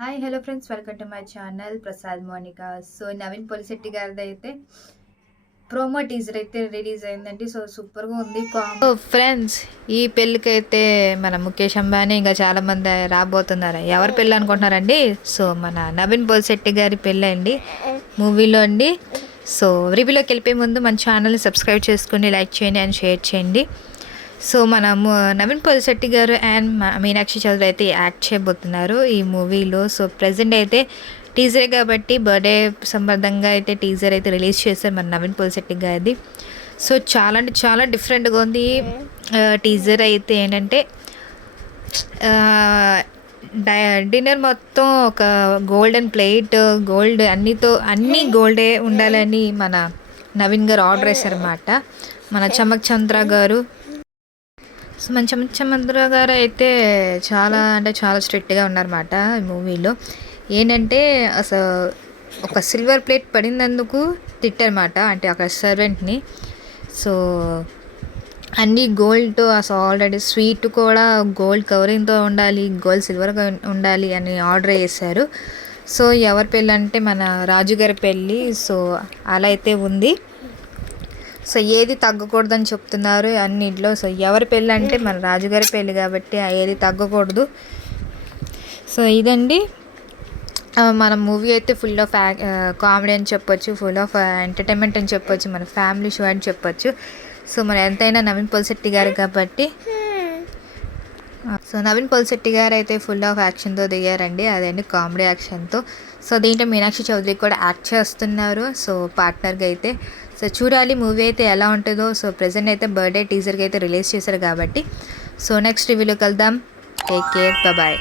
Hi hello friends, welcome to my channel Prasad Monika. So Naveen Polishetty గారిది అయితే promo teaser అయితే release అయిందండి. సో సూపర్గా ఉంది. ఫ్రెండ్స్, ఈ పెళ్ళికి అయితే మన ముఖేష్ అంబానీ ఇంకా చాలామంది రాబోతున్నారు. ఎవరి పెళ్ళి అనుకుంటున్నారండి? సో మన నవీన్ పొలిశెట్టి గారి పెళ్ళి అండి, మూవీలో అండి. సో రివ్యూలోకి వెళ్ళిపోయే ముందు మన ఛానల్ని సబ్స్క్రైబ్ చేసుకుని లైక్ చేయండి అండ్ షేర్ చేయండి. సో మన నవీన్ పొలిశెట్టి గారు అండ్ మీనాక్షి చౌదరి అయితే యాక్ట్ చేయబోతున్నారు ఈ మూవీలో. సో ప్రజెంట్ అయితే టీజరే కాబట్టి బర్త్డే సంబంధంగా అయితే టీజర్ అయితే రిలీజ్ చేశారు మన నవీన్ పొలిశెట్టి గారిది. సో చాలా అంటే చాలా డిఫరెంట్గా ఉంది. టీజర్ అయితే ఏంటంటే డిన్నర్ మొత్తం ఒక గోల్డెన్ ప్లేట్, గోల్డ్ అన్నీ గోల్డే ఉండాలని మన నవీన్ గారు ఆర్డర్ వేశారన్నమాట. మన చమక్ చంద్ర గారు, సో మన చమచంద్ర గారు అయితే చాలా అంటే చాలా స్ట్రిక్ట్గా ఉన్నారన్నమాట ఈ మూవీలో. ఏంటంటే అసలు ఒక సిల్వర్ ప్లేట్ పడినందుకు తిట్టారన్నమాట, అంటే ఒక సర్వెంట్ని. సో అన్నీ గోల్డ్తో, అసలు ఆల్రెడీ స్వీట్ కూడా గోల్డ్ కవరింగ్తో ఉండాలి, గోల్డ్ సిల్వర్గా ఉండాలి అని ఆర్డర్ చేశారు. సో ఎవరి పెళ్ళి అంటే మన రాజుగారి పెళ్ళి. సో అలా అయితే ఉంది. సో ఏది తగ్గకూడదని చెప్తున్నారు అన్నింటిలో. సో ఎవరి పెళ్ళి అంటే మన రాజుగారి పెళ్ళి కాబట్టి ఏది తగ్గకూడదు. సో ఇదండి మన మూవీ అయితే ఫుల్ ఆఫ్ కామెడీ అని చెప్పొచ్చు, ఫుల్ ఆఫ్ ఎంటర్టైన్మెంట్ అని చెప్పొచ్చు, మన ఫ్యామిలీ షో అని చెప్పొచ్చు. సో మరి ఎంతైనా నవీన్ పొలిశెట్టి గారు కాబట్టి. సో నవీన్ పొలిశెట్టి గారు అయితే ఫుల్ ఆఫ్ యాక్షన్తో దిగారండి, అదండి కామెడీ యాక్షన్తో. సో దీంట్లో మీనాక్షి చౌదరి కూడా యాక్ట్ చేస్తున్నారు, సో పార్ట్నర్గా అయితే. సో చూడాలి మూవీ అయితే ఎలా ఉంటుందో. సో ప్రజెంట్ అయితే బర్త్డే టీజర్కి అయితే రిలీజ్ చేశారు కాబట్టి. సో నెక్స్ట్ రివ్యూలోకి వెళ్దాం. Take care, bye.